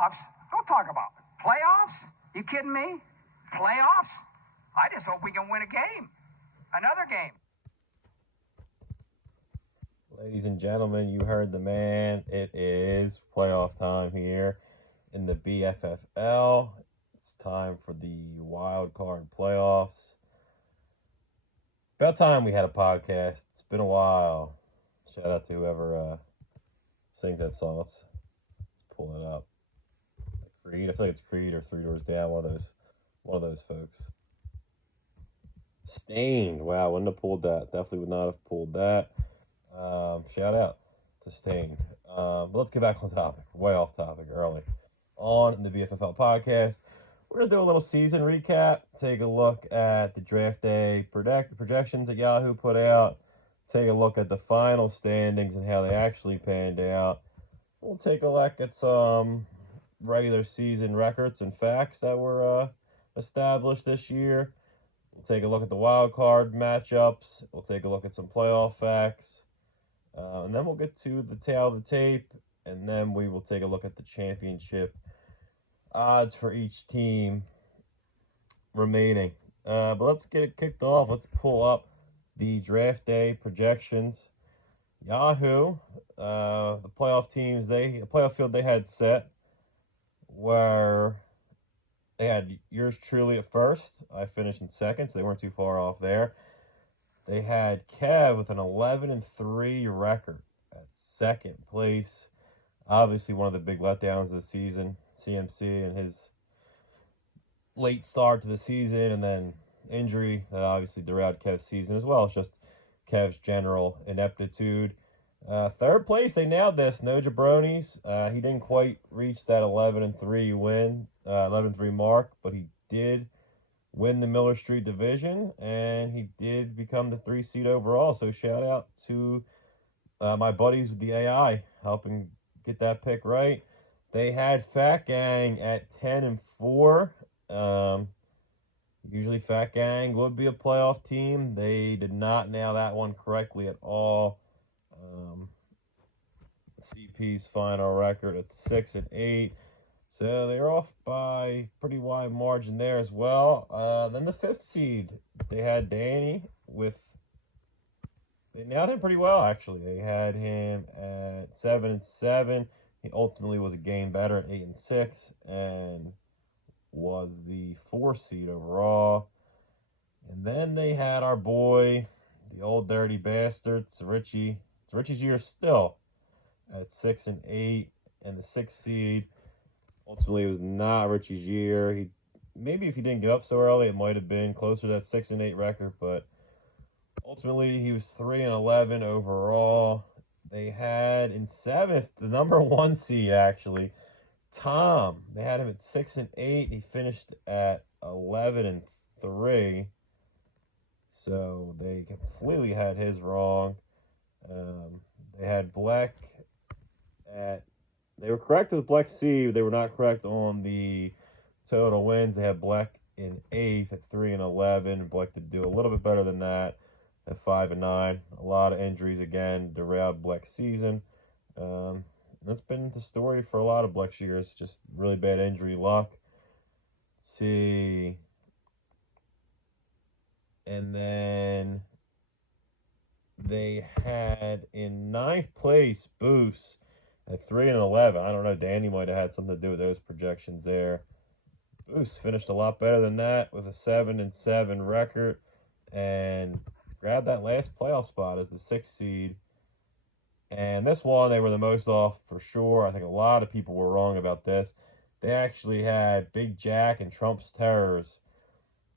Playoffs? Don't talk about it. Playoffs? You kidding me? Playoffs? I just hope we can win a game. Another game. Ladies and gentlemen, you heard the man. It is playoff time here in the BFFL. It's time for the Wildcard playoffs. About time we had a podcast. It's been a while. Shout out to whoever sings that song. Let's pull it up. Creed. I feel like it's Creed or Three Doors Down. One of those folks. Stained. Wow, wouldn't have pulled that. Definitely would not have pulled that. Shout out to Stain. But let's get back on topic. Way off topic early. On the BFFL podcast, we're going to do a little season recap. Take a look at the draft day projections that Yahoo put out. Take a look at the final standings and how they actually panned out. We'll take a look at some regular season records and facts that were established this year. We'll take a look at the wild card matchups. We'll take a look at some playoff facts. And then we'll get to the tail of the tape, and then we will take a look at the championship odds for each team remaining. But let's get it kicked off. Let's pull up the draft day projections. Yahoo, the playoff teams, the playoff field they had set where they had yours truly at first. I finished in second, so they weren't too far off there. They had Kev with an 11-3 record at second place. Obviously, one of the big letdowns of the season. CMC and his late start to the season, and then injury that obviously derailed Kev's season as well. It's just Kev's general ineptitude. Third place, they nailed this. No jabronis. He didn't quite reach that 11-3 win, 11-3 mark, but he did win the Miller Street division, and he did become the 3 seed overall. So shout out to my buddies with the AI helping get that pick right. They had Fat Gang at 10-4. Usually Fat Gang would be a playoff team. They did not nail that one correctly at all. CP's final record at 6-8. So they're off by pretty wide margin there as well. Then the 5th seed, they had Danny they nailed him pretty well, actually. They had him at 7-7. He ultimately was a game better at 8-6 and was the 4 seed overall. And then they had our boy, the old dirty bastard, Richie. It's Richie's year still at 6-8 and the 6th seed. Ultimately, it was not Richie's year. Maybe if he didn't get up so early, it might have been closer to that 6-8 record. But ultimately, he was 3-11 overall. They had in 7th, the number 1 seed actually, Tom. They had him at 6-8. He finished at 11-3. So they completely had his wrong. They had Black at. They were correct with Black C, but they were not correct on the total wins. They had Black in 8th at 3-11. Black did do a little bit better than that at 5-9. A lot of injuries again derailed Black's season. That's been the story for a lot of Black's years. Just really bad injury luck. Let's see. And then they had in 9th place Boost at 3-11. I don't know. Danny might have had something to do with those projections there. Boost finished a lot better than that with a 7-7 record and grabbed that last playoff spot as the 6th seed. And this one, they were the most off for sure. I think a lot of people were wrong about this. They actually had Big Jack and Trump's Terrors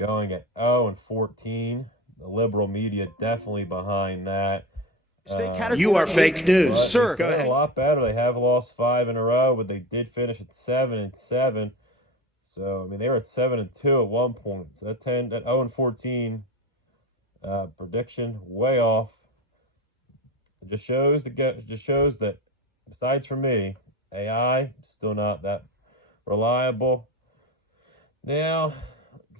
going at 0-14. The liberal media definitely behind that. You are fake news, sir. Go ahead. A lot better. They have lost 5 in a row, but they did finish at 7-7. So I mean, they were at 7-2 at one point. So that 0-14 prediction way off. It just shows that besides for me, AI still not that reliable. Now,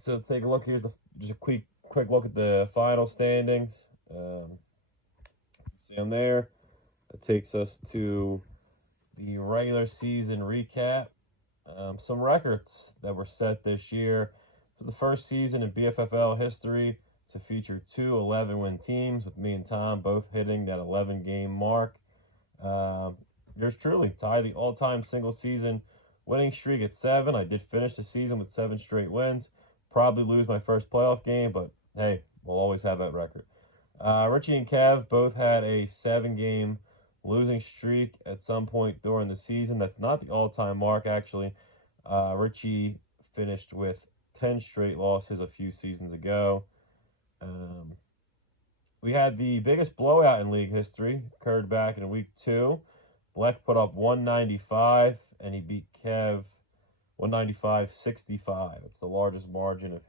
so let's take a look. Here's just a quick look at the final standings. See them there. That takes us to the regular season recap. Some records that were set this year. For the first season in BFFL history to feature two 11-win teams, with me and Tom both hitting that 11-game mark. Yours truly tied the all-time single-season winning streak at 7. I did finish the season with 7 straight wins. Probably lose my first playoff game, but hey, we'll always have that record. Richie and Kev both had a 7-game losing streak at some point during the season. That's not the all-time mark, actually. Richie finished with 10 straight losses a few seasons ago. We had the biggest blowout in league history, occurred back in week 2. Bleck put up 195, and he beat Kev 195-65. It's the largest margin of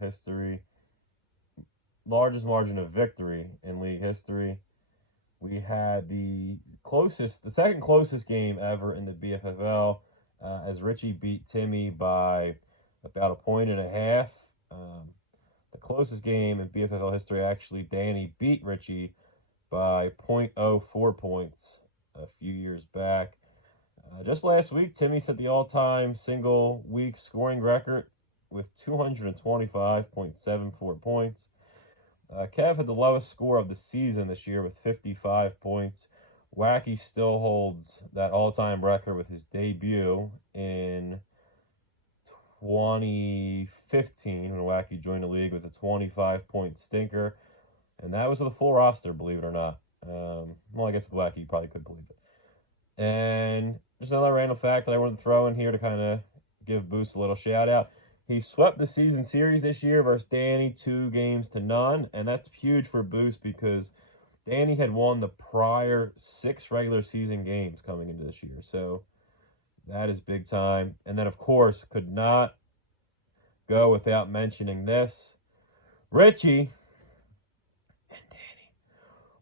victory in league history. We had the second closest game ever in the BFFL, as Richie beat Timmy by about 1.5 points. The closest game in BFFL history, actually, Danny beat Richie by 0.04 points a few years back. Just last week, Timmy set the all-time single-week scoring record with 225.74 points. Kev had the lowest score of the season this year with 55 points. Wacky still holds that all-time record with his debut in 2015 when Wacky joined the league with a 25-point stinker. And that was with a full roster, believe it or not. Well, I guess with Wacky, you probably could believe it. And just another random fact that I wanted to throw in here to kind of give Boost a little shout-out. He swept the season series this year versus Danny 2-0, and that's huge for Boost because Danny had won the prior 6 regular season games coming into this year. So that is big time. And then, of course, could not go without mentioning this. Richie and Danny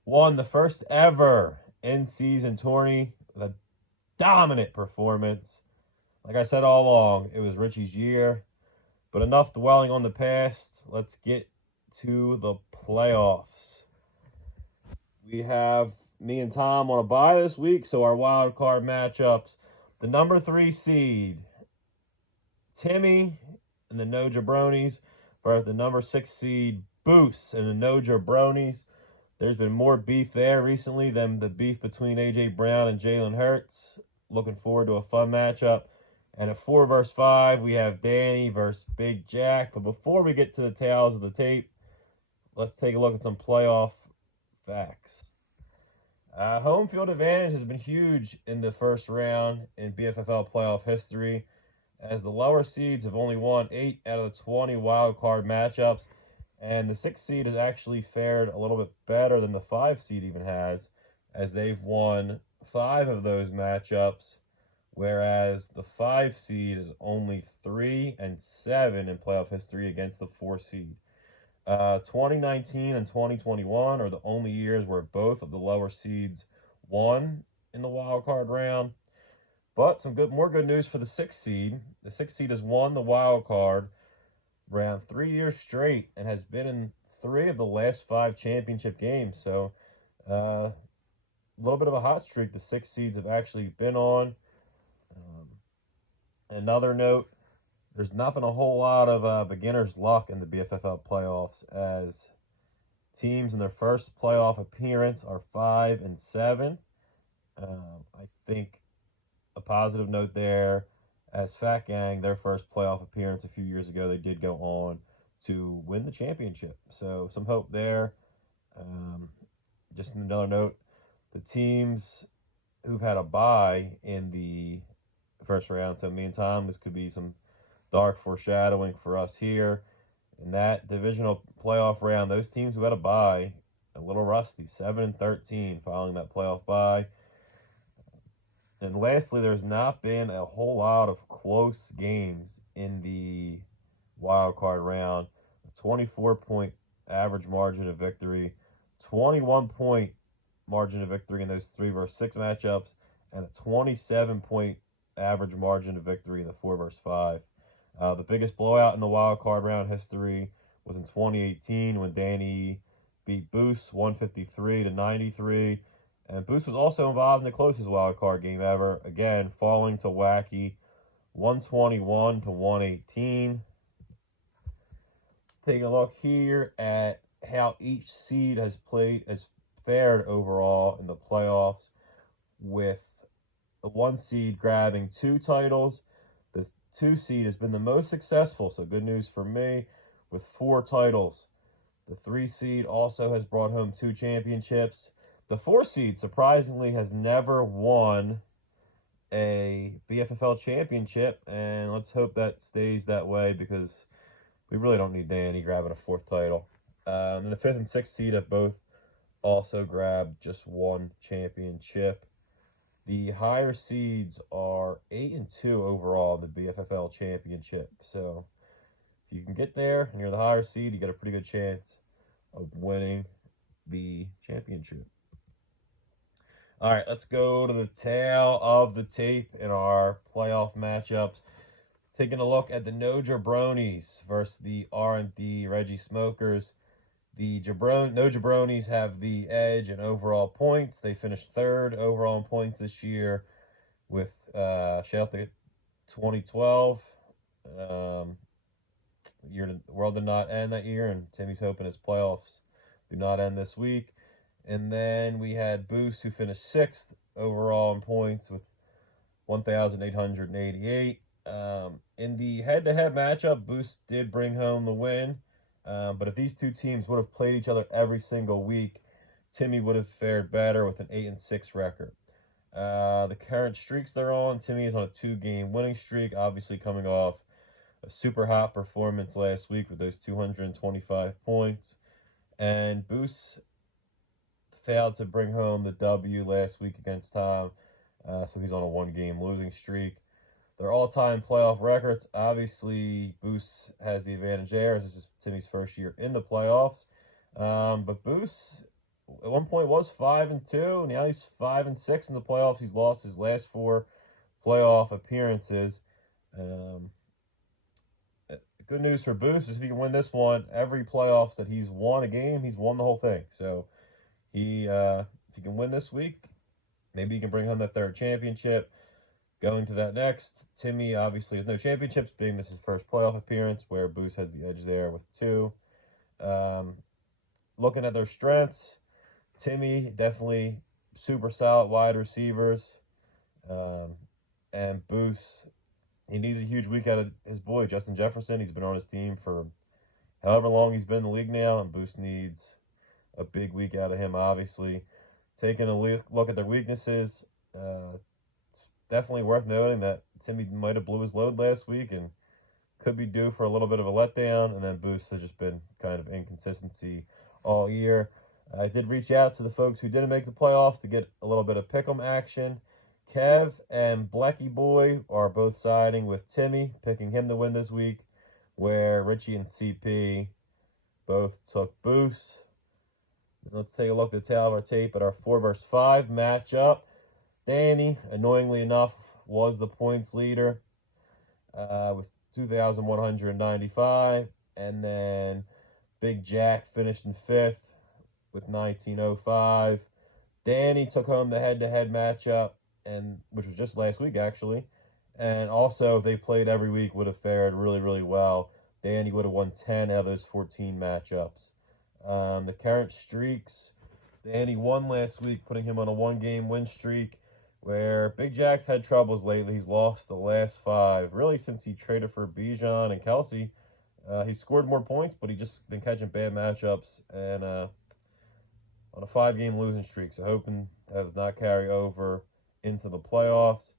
won the first ever in-season tourney with a dominant performance. Like I said all along, it was Richie's year. But enough dwelling on the past. Let's get to the playoffs. We have me and Tom on a bye this week, so our wild card matchups. The number 3 seed, Timmy and the No Jabronis, versus the number 6 seed, Boost and the No Jabronis. There's been more beef there recently than the beef between A.J. Brown and Jalen Hurts. Looking forward to a fun matchup. And at 4 versus 5, we have Danny versus Big Jack. But before we get to the tales of the tape, let's take a look at some playoff facts. Home field advantage has been huge in the first round in BFFL playoff history, as the lower seeds have only won 8 out of the 20 wild card matchups, and the 6 seed has actually fared a little bit better than the 5 seed even has, as they've won 5 of those matchups, whereas the 5 seed is only 3-7 in playoff history against the 4 seed. 2019 and 2021 are the only years where both of the lower seeds won in the wild card round. But some more good news for the 6 seed. The 6 seed has won the wild card round 3 years straight and has been in 3 of the last 5 championship games. So a little bit of a hot streak the 6 seeds have actually been on. Another note, there's not been a whole lot of beginner's luck in the BFFL playoffs, as teams in their first playoff appearance are 5-7. I think a positive note there, as Fat Gang, their first playoff appearance a few years ago, they did go on to win the championship. So some hope there. Just another note, the teams who've had a bye in the first round, so me and Tom, this could be some dark foreshadowing for us here. In that divisional playoff round, those teams who had a bye, a little rusty, 7-13 following that playoff bye. And lastly, there's not been a whole lot of close games in the wild card round. A 24-point average margin of victory, 21-point margin of victory in those 3 versus 6 matchups, and a 27-point average margin of victory in the 4 versus 5. The biggest blowout in the wild card round history was in 2018 when Danny beat Boost 153-93. And Boost was also involved in the closest wild card game ever, again falling to Wacky 121 to 118. Taking a look here at how each seed has fared overall in the playoffs, with the 1 seed grabbing 2 titles. The 2 seed has been the most successful, so good news for me, with 4 titles. The 3 seed also has brought home 2 championships. The 4 seed, surprisingly, has never won a BFFL championship, and let's hope that stays that way because we really don't need Danny grabbing a 4th title. And the 5th and 6th seed have both also grabbed just 1 championship. The higher seeds are 8-2 overall in the BFFL championship. So if you can get there and you're the higher seed, you get a pretty good chance of winning the championship. All right, let's go to the tail of the tape in our playoff matchups. Taking a look at the No Jabronis versus the R&D Reggie Smokers. The No Jabronis have the edge in overall points. They finished 3rd overall in points this year with shout out to 2012. The world did not end that year, and Timmy's hoping his playoffs do not end this week. And then we had Boost, who finished 6th overall in points with 1,888. In the head-to-head matchup, Boost did bring home the win. But if these 2 teams would have played each other every single week, Timmy would have fared better with an 8-6 record. The current streaks they're on, Timmy is on a 2-game winning streak, obviously coming off a super hot performance last week with those 225 points. And Boost failed to bring home the W last week against Tom, so he's on a 1-game losing streak. Their all-time playoff records, obviously, Boost has the advantage there. This is Timmy's first year in the playoffs. But Boost, at one point, was 5-2. Now he's 5-6 in the playoffs. He's lost his last 4 playoff appearances. Good news for Boost is if he can win this one, every playoffs that he's won a game, he's won the whole thing. So if he can win this week, maybe he can bring home the 3rd championship. Going to that next, Timmy obviously has no championships, being this his first playoff appearance, where Boost has the edge there with 2. Looking at their strengths, Timmy definitely super solid wide receivers, and Boost, he needs a huge week out of his boy Justin Jefferson. He's been on his team for however long he's been in the league now, and Boost needs a big week out of him, obviously. Taking a look at their weaknesses, definitely worth noting that Timmy might have blew his load last week and could be due for a little bit of a letdown, and then Boost has just been kind of inconsistency all year. I did reach out to the folks who didn't make the playoffs to get a little bit of pick'em action. Kev and Blecky Boy are both siding with Timmy, picking him to win this week, where Richie and CP both took Boost. Let's take a look at the tail of our tape at our 4 versus 5 matchup. Danny, annoyingly enough, was the points leader with 2,195. And then Big Jack finished in 5th with 1,905. Danny took home the head-to-head matchup, and which was just last week, actually. And also, if they played every week, would have fared really, really well. Danny would have won 10 out of those 14 matchups. The current streaks, Danny won last week, putting him on a 1-game win streak, where Big Jack's had troubles lately. He's lost the last 5. Really, since he traded for Bijan and Kelsey, he scored more points, but he just been catching bad matchups and on a 5-game losing streak. So hoping that does not carry over into the playoffs.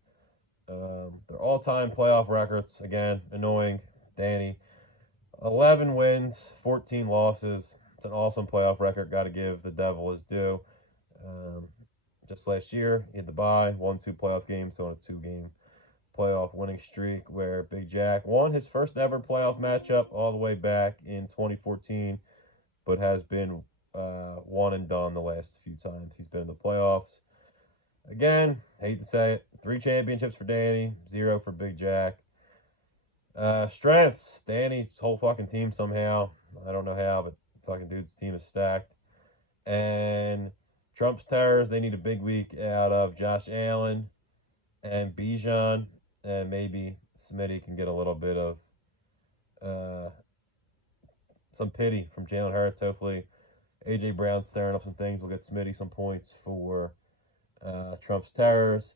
Their all-time playoff records, again, annoying Danny. 11 wins, 14 losses. It's an awesome playoff record. Got to give the Devil his due. Just last year, he had the bye, won 2 playoff games on a 2-game playoff winning streak, where Big Jack won his first ever playoff matchup all the way back in 2014, but has been one and done the last few times he's been in the playoffs. Again, hate to say it, 3 championships for Danny, 0 for Big Jack. Strengths, Danny's whole fucking team somehow. I don't know how, but fucking dude's team is stacked. And Trump's Terrors, they need a big week out of Josh Allen and Bijan and maybe Smitty can get a little bit of some pity from Jalen Hurts. Hopefully, A.J. Brown stirring up some things. We'll get Smitty some points for Trump's terrors.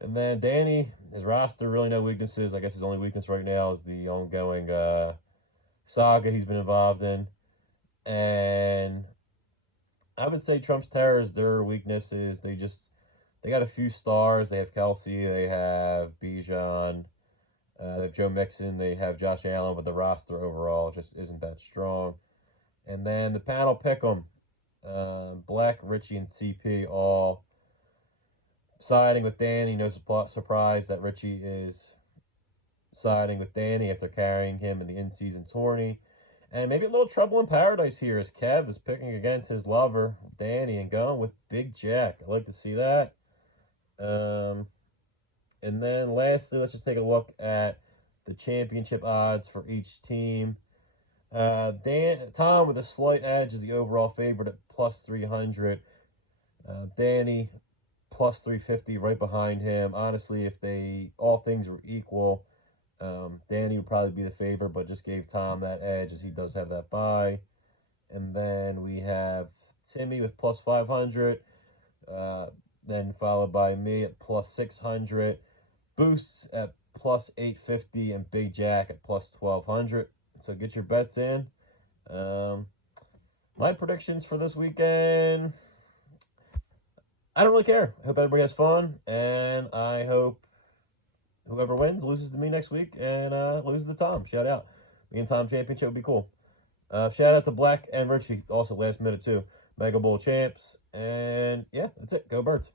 And then Danny, his roster, really no weaknesses. I guess his only weakness right now is the ongoing saga he's been involved in. And I would say Trump's terrors, their weakness is they got a few stars. They have Kelsey, they have Bijan, they have Joe Mixon, they have Josh Allen, but the roster overall just isn't that strong. And then the panel pick 'em. Black, Richie, and CP all siding with Danny. No surprise that Richie is siding with Danny after carrying him in the in-season tourney. And maybe a little trouble in paradise here as Kev is picking against his lover, Danny, and going with Big Jack. I'd like to see that. And then lastly, let's just take a look at the championship odds for each team. Tom with a slight edge is the overall favorite at plus 300. Danny plus 350 right behind him. Honestly, if all things were equal, Danny would probably be the favorite, but just gave Tom that edge as he does have that bye. And then we have Timmy with plus 500, then followed by me at plus 600, Boosts at plus 850, and Big Jack at plus 1200. So get your bets in. My predictions for this weekend, I don't really care. I hope everybody has fun, and I hope whoever wins loses to me next week and loses to Tom. Shout out. Me and Tom championship would be cool. Shout out to Black and Richie, also last minute too. Mega Bowl champs. And yeah, that's it. Go Birds.